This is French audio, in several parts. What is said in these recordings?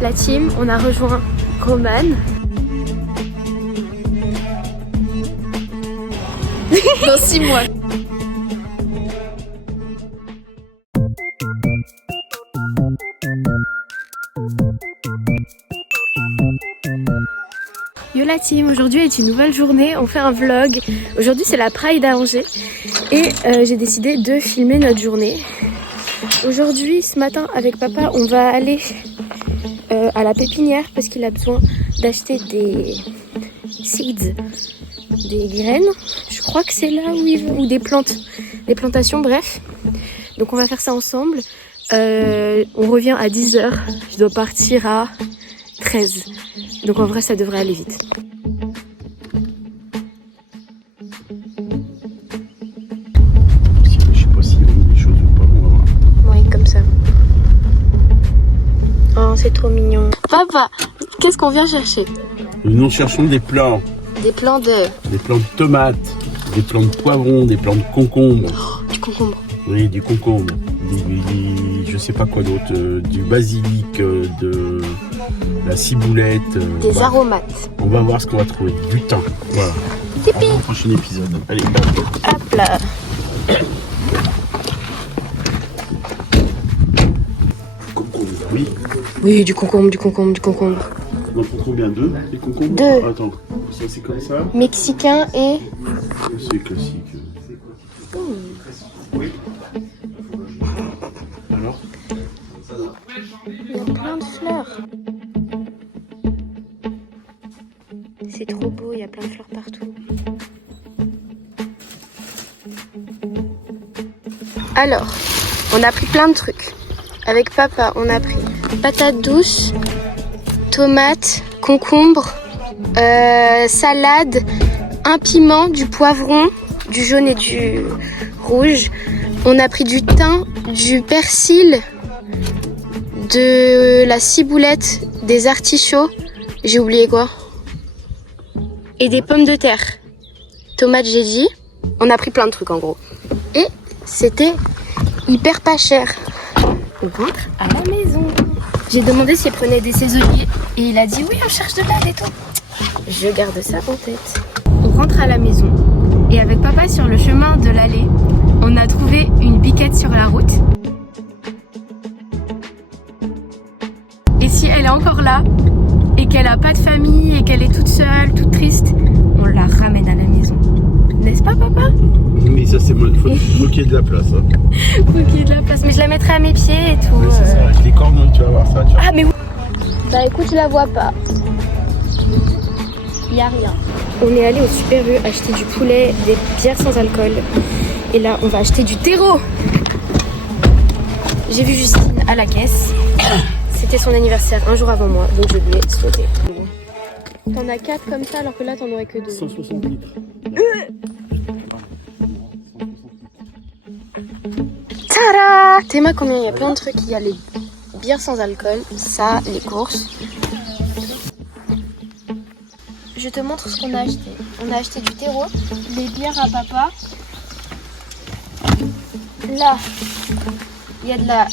la team, on a rejoint Roman. Dans 6 mois. Yo la team, aujourd'hui est une nouvelle journée, on fait un vlog. Aujourd'hui c'est la Pride à Angers et j'ai décidé de filmer notre journée. Aujourd'hui, ce matin avec papa, on va aller à la pépinière parce qu'il a besoin d'acheter des seeds, des graines. Je crois que c'est là où il veut, ou des plantes, des plantations, bref. Donc on va faire ça ensemble. On revient à 10h, je dois partir à 13. Donc en vrai ça devrait aller vite. Je sais pas s'il y a des choses ou pas, on va voir. Oui, comme ça. Oh, c'est trop mignon. Papa, qu'est-ce qu'on vient chercher? Nous cherchons des plants. Des plants de... Des plants de tomates, des plants de poivrons, des plants de concombres. Oh, du concombre. Oui, du concombre. Je sais pas quoi d'autre. Du basilic, de la ciboulette. Des aromates. On va voir ce qu'on va trouver. Du thym. Voilà. Tipi. Au prochain épisode. Allez, Hop là. concombre. Oui. Oui, du concombre, du concombre, du concombre. On en prend combien? Deux? Des concombres? Deux. Attends. Ça c'est comme ça? Mexicain et... C'est classique. Oui. Alors? Il y a plein de fleurs. C'est trop beau, il y a plein de fleurs partout. Alors, on a pris plein de trucs. Avec papa, on a pris patates douces, tomates, concombres, salade, un piment, du poivron, du jaune et du rouge. On a pris du thym, du persil, de la ciboulette, des artichauts, j'ai oublié quoi, et des pommes de terre. Tomates, j'ai dit. On a pris plein de trucs en gros. Et c'était hyper pas cher. On rentre à la maison. J'ai demandé s'il prenait des saisonniers et il a dit oui, on cherche de l'ail et tout. Je garde ça en tête. On rentre à la maison et avec papa sur le chemin de l'allée, on a trouvé une biquette sur la route. Et si elle est encore là et qu'elle a pas de famille et qu'elle est toute seule, toute triste, on la ramène à la maison. N'est-ce pas papa? Oui, ça c'est moi, il faut qu'il y ait de la place. Hein. Faut qu'il y ait de la place, mais je la mettrai à mes pieds et tout. Oui, c'est ça, avec les cordons, tu vas voir ça. Tu vois. Ah mais oui. Bah écoute, je la vois pas. Y a rien. On est allé au Super U acheter du poulet, des bières sans alcool. Et là, on va acheter du terreau. J'ai vu Justine à la caisse. C'était son anniversaire un jour avant moi, donc je lui ai souhaité. T'en as 4 comme ça alors que là t'en aurais que 2. 160 litres. Tada! Théma combien? Il y a plein de trucs. Il y a les bières sans alcool, ça, les courses. Je te montre ce qu'on a acheté. On a acheté du terreau, les bières à papa. Là, il y a de la...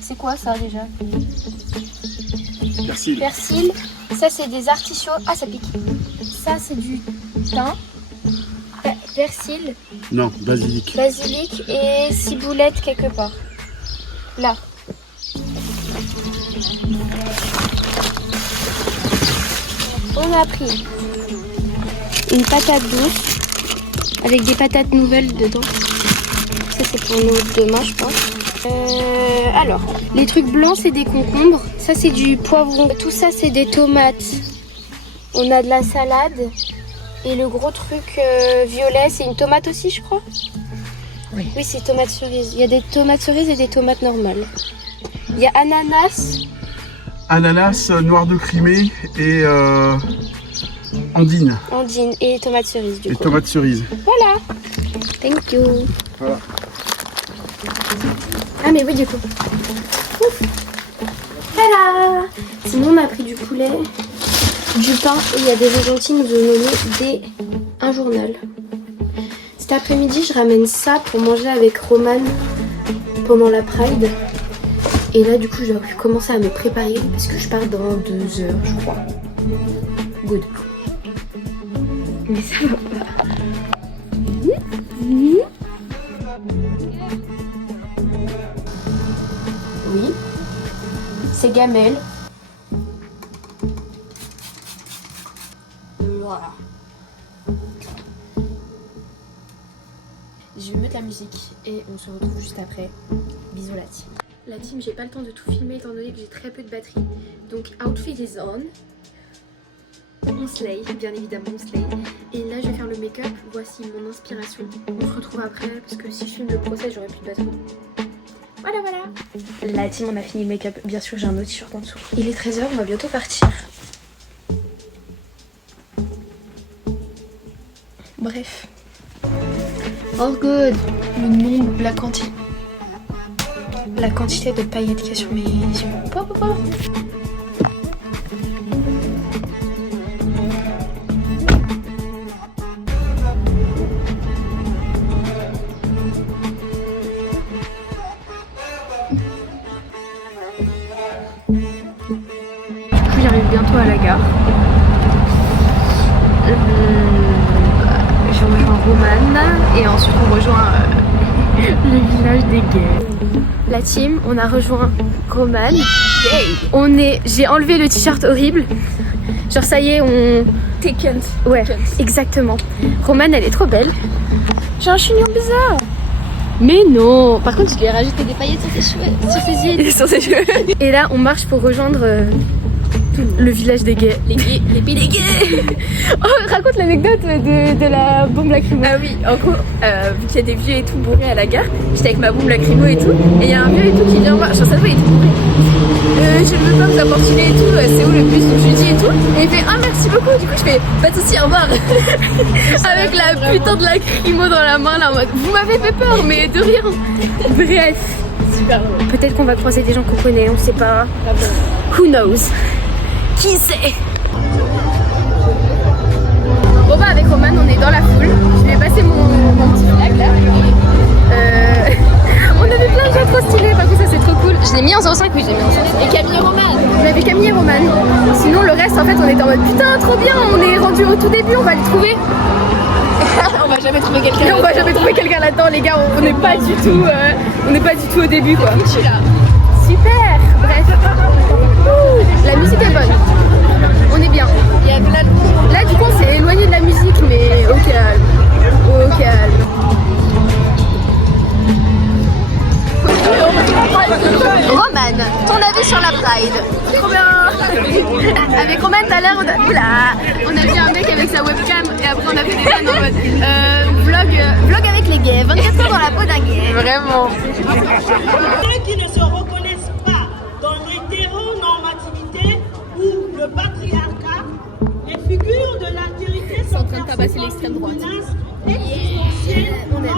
C'est quoi ça déjà? Persil. Persil. Ça c'est des artichauts. Ah ça pique. Ça c'est du thym. Persil. Non, basilic. Basilic et ciboulette quelque part. Là. On a pris une patate douce avec des patates nouvelles dedans. Ça c'est pour nous demain je pense. Alors, les trucs blancs c'est des concombres. Ça c'est du poivron. Tout ça c'est des tomates. On a de la salade. Et le gros truc violet, c'est une tomate aussi, je crois. Oui, c'est tomate cerise. Il y a des tomates cerises et des tomates normales. Il y a ananas. Ananas, noir de Crimée et andine. Andine et tomates cerises du coup. Et tomates cerises. Voilà. Thank you. Voilà. Ah mais oui du coup. Ouf. Tada. Sinon on a pris du poulet, du pain et il y a des gens gentils nous ont donné un journal. Cet après-midi je ramène ça pour manger avec Roman pendant la Pride. Et là du coup je dois commencer à me préparer parce que je pars dans 2 heures je crois. Good. Mais ça va pas. Oui. C'est Gamel. Voilà. Je vais mettre la musique et on se retrouve juste après. Bisous la team. La team, j'ai pas le temps de tout filmer étant donné que j'ai très peu de batterie. Donc outfit is on. On slay, bien évidemment on slay. Et là je vais faire le make-up, voici mon inspiration. On se retrouve après parce que si je filme le procès j'aurai plus de batterie. Voilà voilà. La team on a fini le make-up, bien sûr j'ai un autre t-shirt en dessous. Il est 13h, on va bientôt partir. Bref. Oh good. Le nombre, la quantité de paillettes qu'il y a sur mes yeux. Papa. J'arrive bientôt à la gare. Je rejoins Romane et ensuite on rejoint le village des gays. La team, on a rejoint Romane. J'ai enlevé le t-shirt horrible. Genre ça y est, on... Taken. Ouais, exactement. Romane, elle est trop belle. J'ai un chignon bizarre. Mais non. Par contre, je lui ai rajouté des paillettes sur ses cheveux, sur ses yeux. Et là, on marche pour rejoindre le village des gays. Les gays. Oh, raconte l'anecdote de la bombe lacrymo. Ah oui, en gros, vu qu'il y a des vieux et tout bourrés à la gare, j'étais avec ma bombe lacrymo et tout, et il y a un vieux et tout qui vient voir, genre ça va, il était bourré. Je ne veux pas vous importuner et tout, c'est où le bus, donc je lui dis et tout, et il fait ah merci beaucoup, du coup je fais pas de soucis, au revoir. Avec la putain de lacrymo dans la main là en mode vous m'avez fait peur mais de rien. Bref. Super drôle. Peut-être qu'on va croiser des gens qu'on connaît, on sait pas. Who knows? Qui sait? Bon bah avec Romane on est dans la foule. Je lui ai passé mon petit flag là. On avait plein de gens trop stylés, par contre ça c'est trop cool. Je l'ai mis en 05, oui je l'ai mis en 05. Et Camille et Romane. On avait Camille et Romane. Sinon le reste en fait on était en mode putain trop bien, on est rendu au tout début, on va le trouver. On va jamais trouver quelqu'un. On va jamais trouver quelqu'un là-dedans les gars, on n'est pas du tout au début quoi. Je suis là. Super. Bref. La musique est bonne. On est bien. Il y a plein de monde. Là du coup on s'est éloigné de la musique mais au calme. Au calme. Romane, ton avis sur la Pride? Trop bien. Avec Romane tout à l'heure on a vu un mec avec sa webcam et après on a fait des vannes en mode vlog avec les gays, 24 heures dans la peau d'un gay. Vraiment. Ceux qui ne se reconnaissent pas dans l'hétéronormativité ou le patriarcat, les figures de l'altérité sont en train de tabasser l'extrême droite. On aime.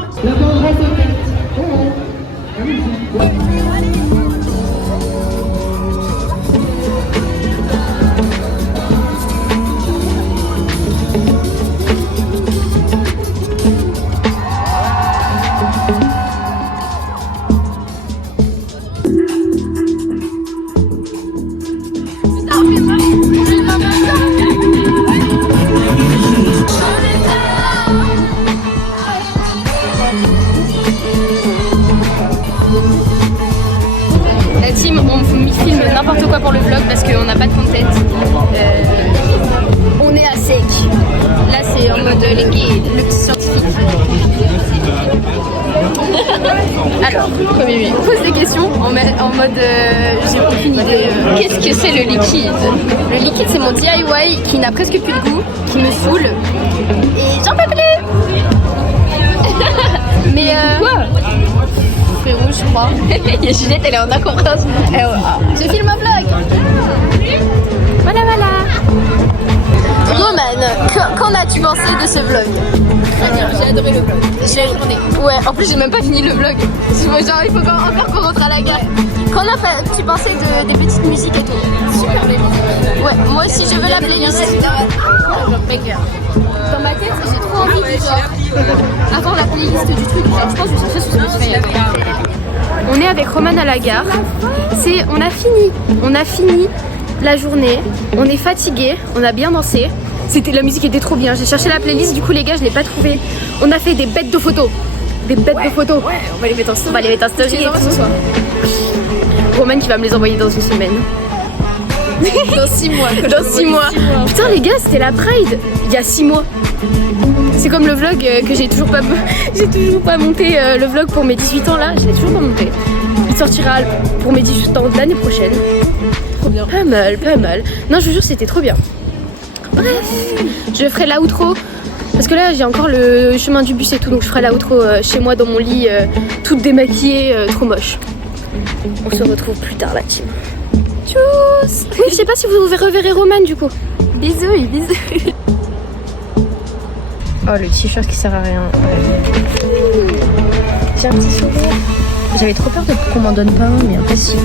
La team, on filme n'importe quoi pour le vlog parce qu'on n'a pas de content. On est à sec. Là c'est en mode les gays, le petit scientifique. Alors, on pose des questions en mode j'ai aucune idée. Qu'est-ce que c'est le liquide? Le liquide c'est mon DIY qui n'a presque plus de goût, qui me saoule. Et j'en peux plus. Mais quoi? Frérot, je crois. Juliette, elle est en incompréhension. Je filme un vlog. Voilà. Romane, qu'en as-tu pensé de ce vlog? Très bien, j'ai adoré le vlog. Ouais, en plus j'ai même pas fini le vlog. Genre il faut encore qu'on rentre à la gare. Qu'en as-tu pensé des petites musiques et tout? Super les musiques. Ouais, moi aussi je veux la playlist. Dans ma tête, j'ai trop envie de genre avoir la playlist du truc. Genre je pense que je vais chercher sur Spotify. On est avec Roman à la gare. On a fini la journée. On est fatigué, on a bien dansé. La musique était trop bien. J'ai cherché la playlist, du coup les gars je l'ai pas trouvée. On a fait des bêtes de photos. Des bêtes de photos. Ouais, on va les mettre en story. On va les mettre en story. Je les envoie ce soir. Roman qui va me les envoyer dans une semaine. Dans 6 mois. Dans 6 mois. Putain les gars, c'était la Pride il y a 6 mois. C'est comme le vlog que j'ai toujours pas monté le vlog pour mes 18 ans là, je l'ai toujours pas monté. Il sortira pour mes 18 ans l'année prochaine. Trop bien. Pas mal. Non, je vous jure, c'était trop bien. Bref, je ferai l'outro parce que là j'ai encore le chemin du bus et tout, donc je ferai l'outro chez moi dans mon lit, toute démaquillée, trop moche. On se retrouve plus tard la team. Tchuss. Oui, je sais pas si vous reverrez Roman du coup. Bisous. Oh, le t-shirt qui sert à rien. Ouais. J'ai un petit sourire. J'avais trop peur qu'on m'en donne pas un, mais en fait si.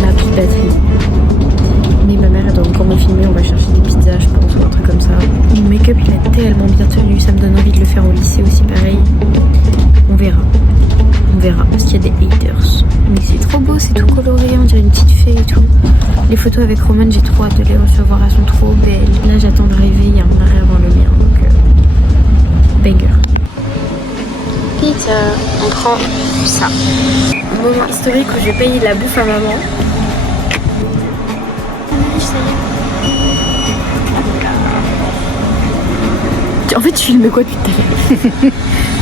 La petite batterie. Mais ma mère elle doit encore me filmer, on va chercher des pizzas, je pense, ou un truc comme ça. Mon make-up il est tellement bien tenu, ça me donne envie de le faire au lycée aussi pareil. On verra, parce qu'il y a des haters. Mais c'est trop beau, c'est tout coloré, on dirait une petite fée et tout. Les photos avec Roman, j'ai trop hâte de les recevoir, elles sont trop belles. Là j'attends d'arriver, il y a un arrêt avant le mien, donc banger. Pizza, on prend ça. Moment historique où je paye la bouffe à maman. En fait, tu filmes quoi depuis tout à l'heure?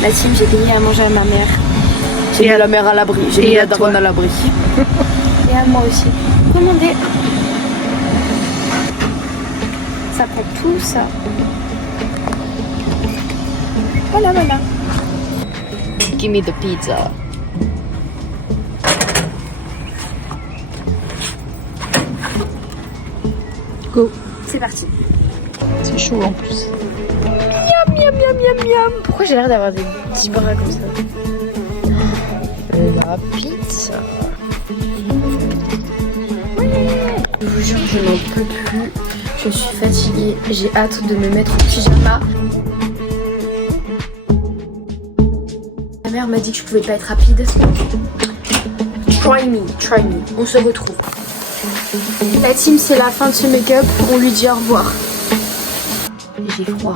La team, j'ai payé à manger à ma mère. J'ai mis la mère à l'abri. J'ai mis la daronne à l'abri. Et à moi aussi. Commandez. Ça prend tout ça. Voilà. Give me the pizza. Go. C'est parti. C'est chaud en plus. Miam. Pourquoi j'ai l'air d'avoir des petits bras comme ça? La pizza. Je vous jure, je n'en peux plus. Je suis fatiguée. J'ai hâte de me mettre au pyjama. Ma mère m'a dit que je pouvais pas être rapide. Try me. On se retrouve. La team, c'est la fin de ce make-up. On lui dit au revoir. J'ai froid.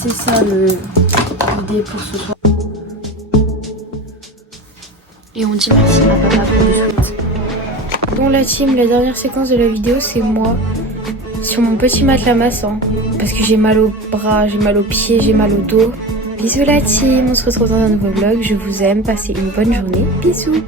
C'est ça l'idée pour ce soir. Et on dit merci à ma papa pour le sweat. Bon la team, la dernière séquence de la vidéo c'est moi sur mon petit matelas massant. Parce que j'ai mal au bras, j'ai mal aux pieds, j'ai mal au dos. Bisous la team, on se retrouve dans un nouveau vlog. Je vous aime, passez une bonne journée. Bisous.